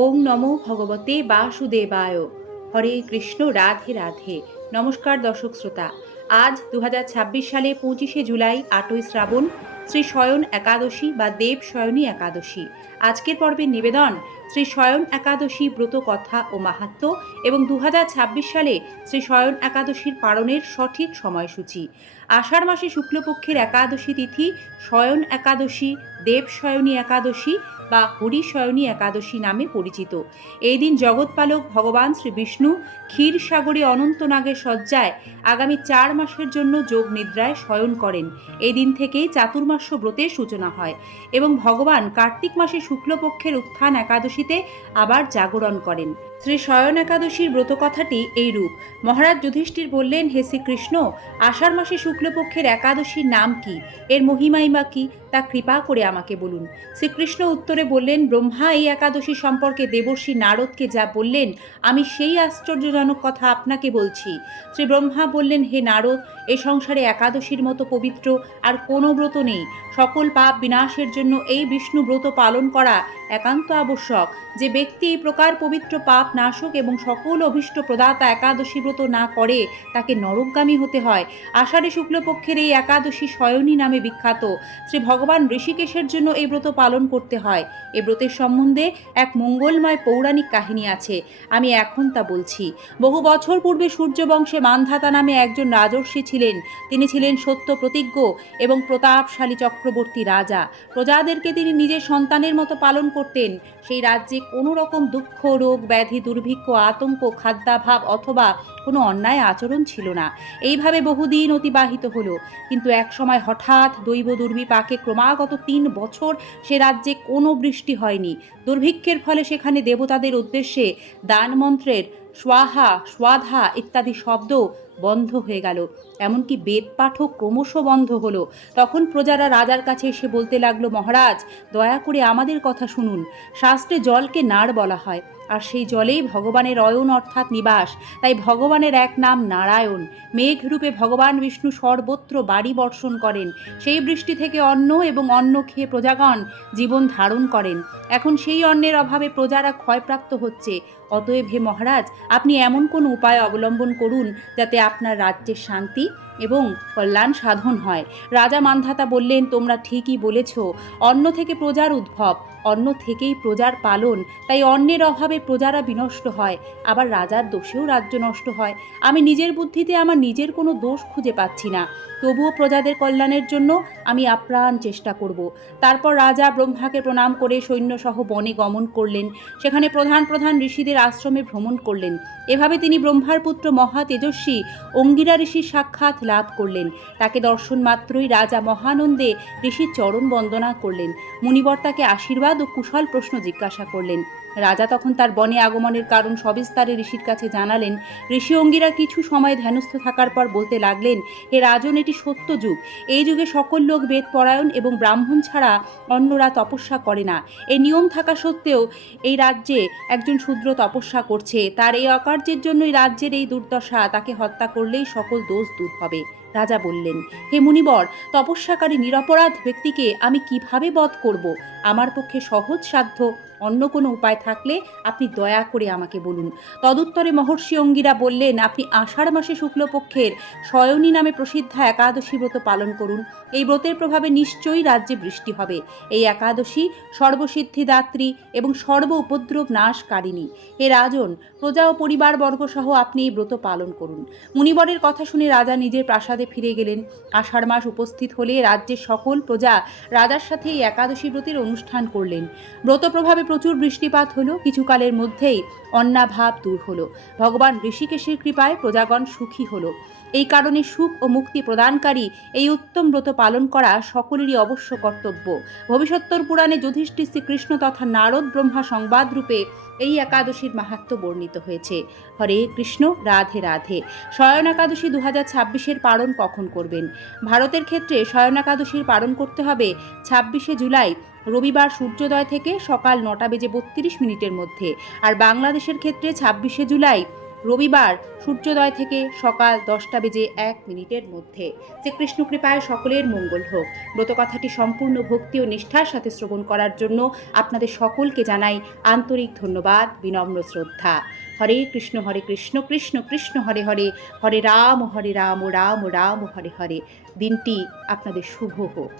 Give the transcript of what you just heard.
ওম নমো ভগবতে বাসুদেবায়। হরে কৃষ্ণ, রাধে রাধে। নমস্কার দর্শক শ্রোতা। আজ 2026 সালে 25শে জুলাই, 8ই শ্রাবণ, শ্রী শয়ন একাদশী বা দেব শয়নী একাদশী। আজকের পর্বের নিবেদন শ্রী শয়ন একাদশী ব্রত কথা ও মাহাত্ম্য এবং 2026 সালে শ্রী শয়ন একাদশীর পালনের সঠিক সময়সূচি। আষাঢ় মাসে শুক্লপক্ষের একাদশী তিথি শয়ন একাদশী, দেব শয়নী একাদশী বা হরিশয়নী একাদশী নামে পরিচিত। এই দিন জগৎপালক ভগবান শ্রী বিষ্ণু ক্ষীর সাগরে অনন্তনাগের শয্যায় আগামী 4 মাসের জন্য যোগ নিদ্রায় শয়ন করেন। এই দিন থেকেই চাতুর্মাস্য ব্রতের সূচনা হয় এবং ভগবান কার্তিক মাসে শুক্লপক্ষের উত্থান একাদশীতে আবার জাগরণ করেন। শ্রী শয়ন একাদশীর ব্রত কথাটি এইরূপ। মহারাজ যুধিষ্ঠির বললেন, হে শ্রীকৃষ্ণ, আষাঢ় মাসে শুক্লপক্ষের একাদশীর নাম কি, এর মহিমাই বা কি, তা কৃপা করে আমাকে বলুন। শ্রীকৃষ্ণ উত্তরে বললেন, ব্রহ্মা এই একাদশী সম্পর্কে দেবর্ষি নারদকে যা বললেন, আমি সেই আশ্চর্যজনক কথা আপনাকে বলছি। শ্রী ব্রহ্মা বললেন, হে নারদ, এ সংসারে একাদশীর মতো পবিত্র আর কোনো ব্রত নেই। সকল পাপ বিনাশের জন্য এই বিষ্ণু ব্রত পালন করা একান্ত আবশ্যক। যে ব্যক্তি এই প্রকার পবিত্র পাপ নাশক এবং সকল অভীষ্ট প্রদাতা একাদশী ব্রত না করে, তাকে নরকগামী হতে হয়। আষাঢ়ে শুক্লপক্ষের এই একাদশী শয়নী নামে বিখ্যাত। শ্রী ভগবান ঋষিকেশের জন্য এই ব্রত পালন করতে হয়। এ ব্রতের সম্বন্ধে এক মঙ্গলময় পৌরাণিক কাহিনী আছে, আমি এখন তা বলছি। বহু বছর পূর্বে সূর্যবংশে মান্ধাতা নামে একজন রাজর্ষি ছিলেন। তিনি ছিলেন সত্য প্রতিজ্ঞ এবং প্রতাপশালী চক্রবর্তী রাজা। প্রজাদেরকে তিনি নিজের সন্তানের মতো পালন করতেন। সেই রাজ্যে কোনো রকম দুঃখ, রোগ, ব্যাধি, দুর্ভিক্ষ, আতঙ্ক, খাদ্যাভাব অথবা কোনো অন্যায় আচরণ ছিল না। এইভাবে বহুদিন অতিবাহিত হলো। কিন্তু এক সময় হঠাৎ দৈব দুর্বিপাকে ক্রমাগত 3 বছর সে রাজ্যে কোনো বৃষ্টি হয়নি। দুর্ভিক্ষের ফলে সেখানে দেবতাদের উদ্দেশ্যে দান মন্ত্রের স্বাহা, স্বাধা ইত্যাদি শব্দ বন্ধ হয়ে গেল। এমনকি বেদ পাঠও ক্রমশ বন্ধ হলো। তখন প্রজারা রাজার কাছে এসে বলতে লাগলো, মহারাজ, দয়া করে আমাদের কথা শুনুন। শাস্ত্রে জলকে নাড় বলা হয়, আর সেই জলেই ভগবানের অয়ন অর্থাৎ নিবাস। তাই ভগবানের এক নাম নারায়ণ। মেঘরূপে ভগবান বিষ্ণু সর্বত্র বাড়ি বর্ষণ করেন। সেই বৃষ্টি থেকে অন্ন এবং অন্ন খেয়ে প্রজাগণ জীবন ধারণ করেন। এখন সেই অন্নের অভাবে প্রজারা ক্ষয়প্রাপ্ত হচ্ছে। অতএব হে মহারাজ, আপনি এমন কোন উপায় অবলম্বন করুন যাতে আপনার রাজ্যের শান্তি এবং কল্যাণ সাধন হয়। রাজা মান্ধাতা বললেন, তোমরা ঠিকই বলেছ। অন্ন থেকে প্রজার উদ্ভব, অন্ন থেকেই প্রজার পালন। তাই অন্নের অভাবে প্রজারা বিনষ্ট হয়, আবার রাজার দোষেও রাজ্য নষ্ট হয়। আমি নিজের বুদ্ধিতে আমার নিজের কোনো দোষ খুঁজে পাচ্ছি না। তবুও প্রজাদের কল্যাণের জন্য আমি আপ্রাণ চেষ্টা করব। তারপর রাজা ব্রহ্মাকে প্রণাম করে সৈন্যসহ বনে গমন করলেন। সেখানে প্রধান প্রধান ঋষিদের আশ্রমে ভ্রমণ করলেন। এভাবে তিনি ব্রহ্মার পুত্র মহা তেজস্বী অঙ্গিরা ঋষির সাক্ষাৎ লাভ করলেন। তাকে দর্শন মাত্রই রাজা মহানন্দে ঋষির চরণ বন্দনা করলেন। মুনিবর তাকে আশীর্বাদ ও কুশল প্রশ্ন জিজ্ঞাসা করলেন। রাজা তখন তার বনে আগমনের কারণ সবিস্তারে ঋষির কাছে জানালেন। ঋষি অঙ্গিরা কিছু সময় ধ্যানস্থ থাকার পর বলতে লাগলেন, হে রাজন, এটি সত্য যুগ। এই যুগে সকল লোক বেদ পরায়ণ এবং ব্রাহ্মণ ছাড়া অন্যরা তপস্যা করে না। এই নিয়ম থাকা সত্ত্বেও এই রাজ্যে একজন শূদ্র তপস্যা করছে। তার এই অকার্যের জন্যই রাজ্যের এই দুর্দশা। তাকে হত্যা করলেই সকল দোষ দূর হবে। রাজা বললেন, হে মুনিবর, তপস্যাকারী নিরপরাধ ব্যক্তিকে আমি কিভাবে বধ করব? আমার পক্ষে সহজ সাধ্য অন্য কোনো উপায় থাকলে আপনি দয়া করে আমাকে বলুন। তদুত্তরে মহর্ষি অঙ্গিরা বললেন, আপনি আষাঢ় মাসে শুক্লপক্ষের শয়নী নামে প্রসিদ্ধা একাদশী ব্রত পালন করুন। এই ব্রতের প্রভাবে নিশ্চয়ই রাজ্যে বৃষ্টি হবে। এই একাদশী সর্বসিদ্ধিদাত্রী এবং সর্ব উপদ্রব নাশকারিণী। হে রাজন, প্রজা ও পরিবারবর্গ সহ আপনি এই ব্রত পালন করুন। মুনিবরের কথা শুনে রাজা নিজের প্রাসাদে ফিরে গেলেন। আষাঢ় মাস উপস্থিত হলে রাজ্যের সকল প্রজা রাজার সাথে এই একাদশী ব্রতের অনুষ্ঠান করলেন। ব্রত প্রভাবে প্রচুর বৃষ্টিপাত হলো। কিছুকালের মধ্যেই অন্নাভাব দূর হলো। ভগবান ঋষিকেশের কৃপায় প্রজাগণ সুখী হলো। এই কারণে সুখ ও মুক্তি প্রদানকারী এই উত্তম ব্রত পালন করা সকলেরই অবশ্য কর্তব্য। ভবিষ্যত্তর পুরাণে যুধিষ্ঠির শ্রীকৃষ্ণ তথা নারদ ব্রহ্মা সংবাদ রূপে এই একাদশীর মাহাত্ম্য বর্ণিত হয়েছে। হরে কৃষ্ণ, রাধে রাধে। শয়ন একাদশী 2026-এর পালন কখন করবেন? ভারতের ক্ষেত্রে শয়ন একাদশীর পালন করতে হবে 26শে জুলাই রবিবার সূর্যোদয় থেকে সকাল 9:32 মধ্যে। আর বাংলাদেশের ক্ষেত্রে 26শে জুলাই রবিবার সূর্যোদয় থেকে সকাল 10:01 মধ্যে। শ্রীকৃষ্ণ কৃপায় সকলের মঙ্গল হোক। ব্রতকথাটি সম্পূর্ণ ভক্তি ও নিষ্ঠার সাথে শ্রবণ করার জন্য আপনাদের সকলকে জানাই আন্তরিক ধন্যবাদ, বিনম্র শ্রদ্ধা। হরে কৃষ্ণ কৃষ্ণ কৃষ্ণ হরে হরে, হরে রাম রাম রাম রাম হরে হরে। দিনটি আপনাদের শুভ হোক।